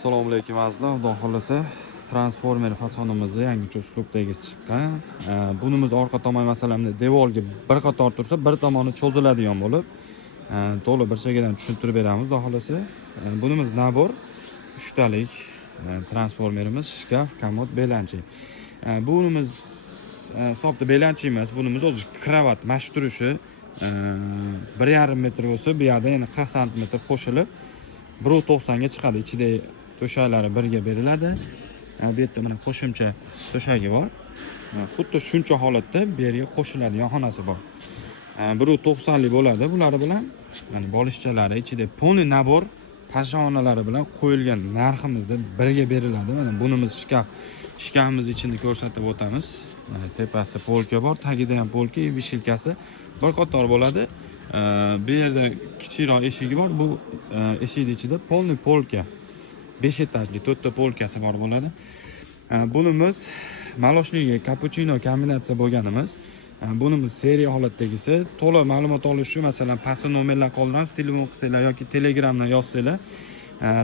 Assalomu alaykum azizlar. Xudo xolasa transformer fasonimizni yangicha uslubdagi chiqqan. Bunimiz orqa tomon masalan devorga bir qator tursa, bir tomoni cho'ziladigan bo'lib, to'liq bir chekkadan tushuntirib beramiz. Xudo xolasa bunimiz nabor 3 talik transformerimiz, shkaf, komod, belanchak. Bunimiz hisobda belanchak emas, bunimiz o'zi kravat mash turishi 1,5 metr bo'lsa, bu yerda yana 40 sm qo'shilib 1.90 ga chiqadi. Ichida to'shaklari birga beriladi. Bu yerda mana qo'shimcha to'shagi bor. Xuddi shuncha holatda bu yerga qo'shiladigan xonasi bor. 1.90 lik bo'ladi. Bular bilan mana bolishchalari ichida poni nabor pashonalari bilan qo'yilgan narximizda birga beriladi. Mana bunimiz shkaf. Shkafimiz ichini ko'rsatib o'tamiz. Mana tepasi polka bor, tagida ham polka, vishilkasi bir qator bo'ladi. Bu yerda kichikroq eshigi bor. Bu eshikning ichida polni polka 5 etajli 4 ta polkasi bor bo'ladi. Bunimiz maloshniga kapuchino kombinatsiya bo'lganimiz. Bunimiz seriya holatdagisi. To'liq ma'lumot olish uchun masalan pastda nomerlar qoldiramiz, telefon qilsanglar yoki Telegramdan yozsanglar,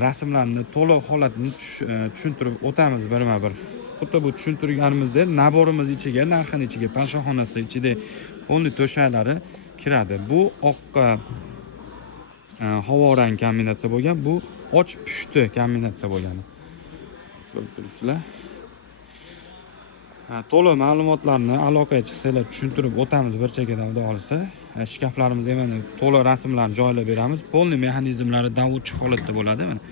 rasmlarni to'liq holatini tushuntirib o'tamiz birma-bir. Xuddi bu tushuntirganimizda naborimiz ichiga, narxining ichiga, panshaxonasi ichida polni to'shaklari kiradi. Bu oqqa havo rang kombinatsiya bo'lgan, bu och pushti kombinatsiya bo'lgan. Ko'rib turibsizlar. To'liq ma'lumotlarni aloqaga chiqsanglar tushuntirib o'tamiz bir chekkadan xudo olsa. Shkaflarimiz ham mana to'liq rasmlarni joylab beramiz. Polni mexanizmlari davudchi holatda bo'ladi. Mana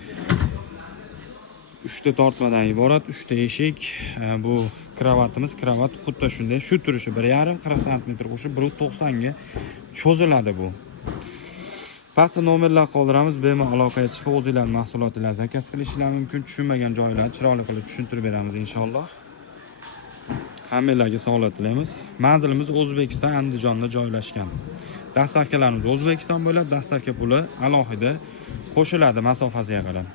3 ta tortmadan iborat, 3 ta eshik. Bu kravatimiz, kravat xuddi shunday, shu turishi 1,5 40 sm qo'shib 1.90 ga cho'ziladi bu. Pastda nomerlar qoldiramiz, bemalol aloqaga chiqib o'zingizlar mahsulotingizni zakaz qilishingiz mumkin. Tushunmagan joylarni chiroyli qilib tushuntirib beramiz inshaalloh. Hammalarga sog'lik tilaymiz. Manzilimiz O'zbekiston, Andijonda joylashgan. Dastavkalarimiz O'zbekiston bo'lib, dastavka puli alohida qo'shiladi masofasiga qarab.